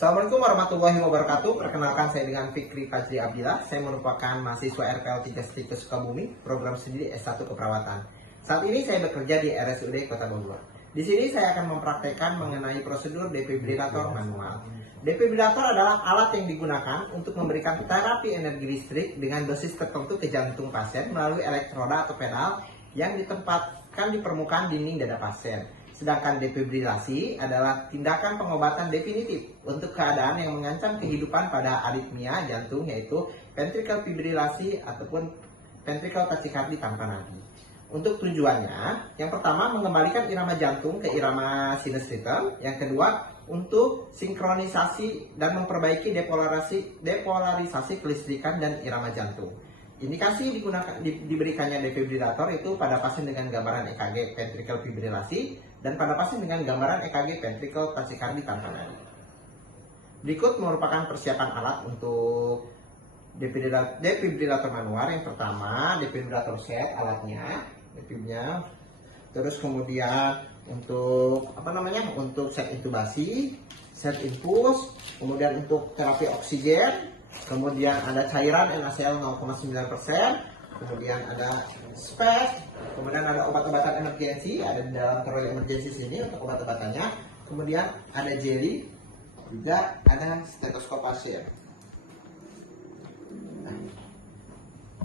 Assalamualaikum warahmatullahi wabarakatuh. Perkenalkan, saya dengan Fikri Fajri Abdillah. Saya merupakan mahasiswa RPL 3 Stikes Sukabumi, program studi S1 Keperawatan. Saat ini saya bekerja di RSUD Kota Bogor. Di sini saya akan mempraktekkan mengenai prosedur defibrilator manual. Defibrilator adalah alat yang digunakan untuk memberikan terapi energi listrik dengan dosis tertentu ke jantung pasien melalui elektroda atau pedal yang ditempatkan di permukaan dinding dada pasien. Sedangkan defibrilasi adalah tindakan pengobatan definitif untuk keadaan yang mengancam kehidupan pada aritmia jantung, yaitu ventricular fibrilasi ataupun ventricular tachycardia tanpa nadi. Untuk tujuannya, yang pertama mengembalikan irama jantung ke irama sinus rhythm, yang kedua untuk sinkronisasi dan memperbaiki depolarisasi kelistrikan dan irama jantung. Indikasi diberikannya defibrilator itu pada pasien dengan gambaran EKG ventricular fibrilasi dan pada pasien dengan gambaran EKG ventricular tachycardia tanpa nadi. Berikut merupakan persiapan alat untuk defibrilator manual. Yang pertama, defibrilator set alatnya, defibnya. Terus kemudian untuk untuk set intubasi, set infus, kemudian untuk terapi oksigen, kemudian ada cairan NaCl 0,9%, kemudian ada space, kemudian ada obat-obatan emergensi, ada di dalam troli emergensi sini untuk obat-obatannya, kemudian ada jelly, juga ada stetoskop pasien. Nah,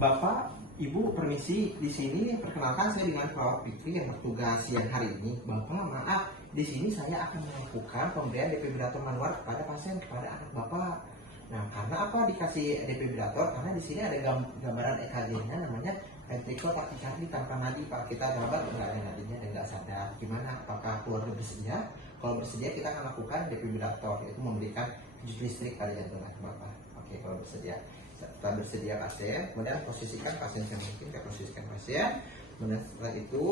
Bapak, Ibu, permisi, di sini perkenalkan saya dengan perawat Fikri yang bertugas siang hari ini. Bapak, maaf, di sini saya akan melakukan pemberian defibrilator manual kepada pasien, kepada anak Bapak. Nah, karena apa dikasih defibrilator? Karena di sini ada gambaran EKG-nya, namanya ventricular tachycardia tanpa nadi. Pak, kita gambar nggak ada nadinya dan nggak sadar. Gimana? Apakah keluarga bersedia? Kalau bersedia, kita akan lakukan defibrilator, yaitu memberikan kejut listrik pada jantung Bapak. Oke, kalau bersedia. Setelah bersedia pasien, kemudian posisikan pasien mungkin ke posisikan pasien. Kemudian setelah itu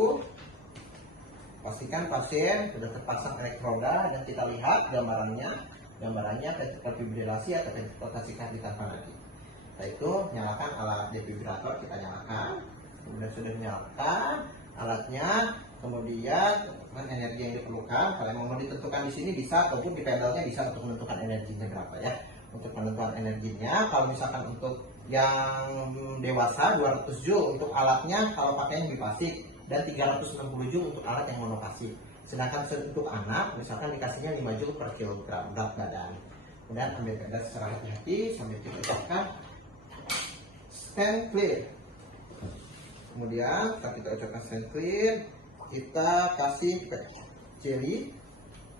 pastikan pasien sudah terpasang elektroda dan kita lihat gambarannya ventricular fibrilasi atau ventricular tachycardia tanpa nadi. Setelah itu nyalakan alat defibrilator, kita nyalakan. Kemudian sudah nyalakan alatnya, kemudian energi yang diperlukan. Kalau mau ditentukan di sini bisa, ataupun di pedalnya bisa untuk menentukan energinya berapa ya. Untuk penentuan energinya, kalau misalkan untuk yang dewasa 200 joule untuk alatnya kalau pakai yang bipasif, dan 360 joule untuk alat yang monopasif. Sedangkan untuk anak misalkan dikasihnya 5 joule per kilogram berat badan. Kemudian ambil pedal secara hati-hati sambil kita ucapkan stand clear. Kemudian setelah kita ucapkan stand clear, kita kasih jelly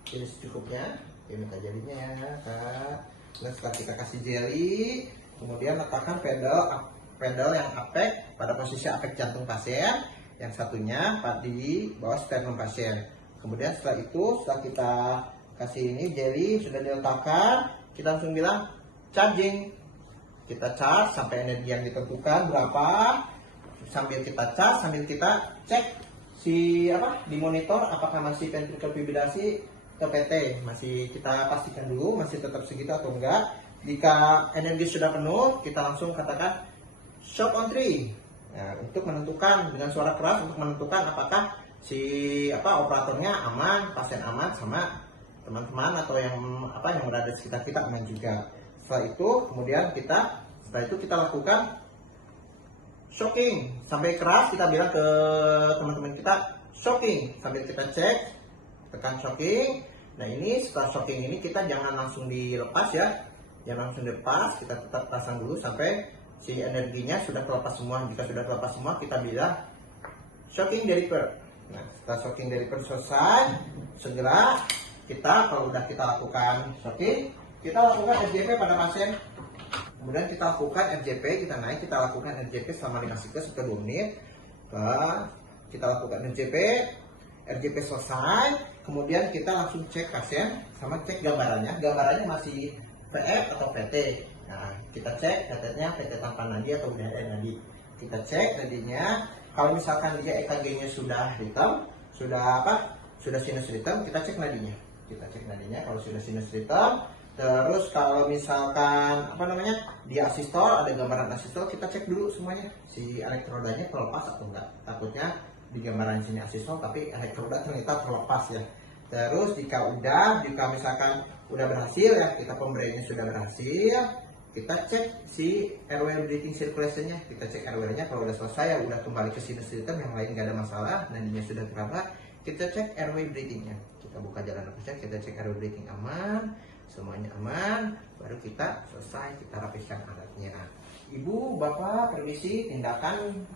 secukupnya. Ini minta jelinya ya, Kak. Dan setelah kita kasih jelly, kemudian letakkan pedal yang apek pada posisi apek jantung pasien, yang satunya di bawah sternum pasien. Kemudian setelah itu, setelah kita kasih ini jelly sudah diletakkan, kita langsung bilang charging. Kita charge sampai energi yang ditentukan berapa. Sambil kita charge, sambil kita cek di monitor apakah masih ventricular fibrilasi atau PT, masih kita pastikan dulu masih tetap segitu atau enggak. Jika energi sudah penuh, kita langsung katakan shock on 3. Nah, untuk menentukan dengan suara keras untuk menentukan apakah operatornya aman, pasien aman, sama teman-teman atau yang berada di sekitar kita aman juga. Setelah itu kita lakukan shocking sampai keras, kita bilang ke teman-teman kita shocking sambil kita cek, tekan shocking. Nah, ini setelah shocking ini kita jangan langsung dilepas ya, jangan langsung dilepas, kita tetap pasang dulu sampai si energinya sudah terlepas semua. Jika sudah terlepas semua, kita bilang shocking deliver. Nah, setelah shocking deliver selesai, segera kita, kalau udah kita lakukan shocking, kita lakukan FJP pada pasien. Kemudian kita lakukan FJP, kita naik, kita lakukan FJP selama 5 siklus atau 2 menit. Kita lakukan FJP selesai, kemudian kita langsung cek pasien sama cek gambarannya. Gambarannya masih VF atau PT. Nah, kita cek katanya PT tanpa nadi atau udah ada nadi. Kita cek nadinya. Kalau misalkan dia EKG-nya sudah rhythm, sudah sinus rhythm, kita cek nadinya. Kalau sudah sinus rhythm. Terus kalau misalkan di asistol, ada gambaran asistol, kita cek dulu semuanya si elektrodanya terlepas atau enggak. Takutnya di gambaran sini asistol tapi elektroda ternyata terlepas ya. Terus jika misalkan udah berhasil ya, kita pemberiannya sudah berhasil, kita cek si airway breathing circulation-nya, kita cek airway-nya. Kalau udah selesai ya udah kembali ke sinus rhythm, yang lain nggak ada masalah, nadinya sudah kerabat, kita cek airway breathing-nya. Kita buka jalan nafasnya, kita cek airway breathing aman, semuanya aman, baru kita selesai, kita rapiskan alatnya. Ibu, bapak, permisi, tindakan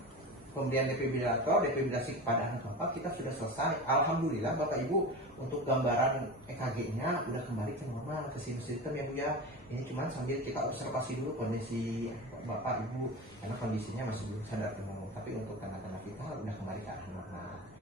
pemberian defibrilasi kepada anak bapak kita sudah selesai. Alhamdulillah bapak ibu, untuk gambaran EKG-nya udah kembali ke normal, ke sinus rhythm ya bu ya. Ini cuma sambil kita observasi dulu kondisi bapak ibu, karena kondisinya masih belum sadar umum. Tapi untuk tanda-tanda vital udah kembali ke arah normal.